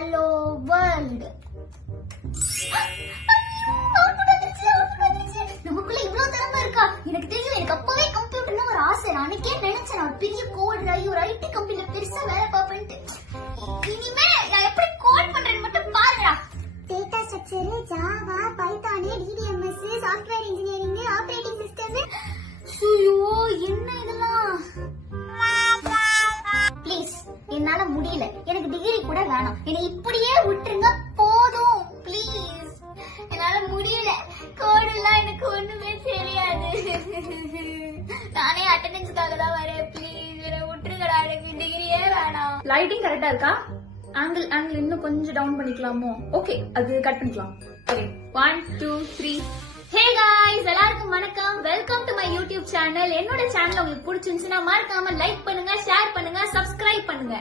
Hello world. நமக்குள்ள இவ்வளவு திறமை இருக்கா? எனக்கு தெரியும். எனக்கு அப்பவே கம்ப்யூட்டர்ல ஒரு ஆசை. அன்னைக்கே நினைச்சேன் நான் பெரிய கோட் ஒரு ஐடி கம்பெனில பெருசா வேலை பார்ப்பேன்ட்டு. இனிமே நான் எப்படி கோட் பண்றேன்னு மட்டும் பாருடா. Data structure, Java, Python, DBMS, software engineering, operating system. ஐயோ என்ன இதெல்லாம்? ப்ளீஸ், என்னால முடியல. எனக்கு டிகிரி கூட வேணாம். என்னை இப்படியே விட்டுருங்க போதும். ப்ளீஸ், என்னால முடியல. கோடெல்லாம் எனக்கு ஒண்ணுமே தெரியாது. நானே அட்டெண்டன்ஸ்க்காக தான் வரேன். ப்ளீஸ் என்னை விட்டுருங்கடா. எனக்கு டிகிரியே வேணாம். லைட்டிங் கரெக்டா இருக்கா? ஆங்கிள் இன்னும் கொஞ்சம் டவுன் பண்ணிக்கலாமோ? ஓகே, அது கட் பண்ணிக்கலாம். ஓகே, 1 2 3. ஹே गाइस, எல்லாருக்கும் வணக்கம். Welcome to my YouTube channel. என்னோட சேனல் உங்களுக்கு பிடிச்சிருந்துச்சுன்னா மறக்காம லைக் பண்ணுங்க, ஷேர் பண்ணுங்க, சப்ஸ்கிரைப் பண்ணுங்க.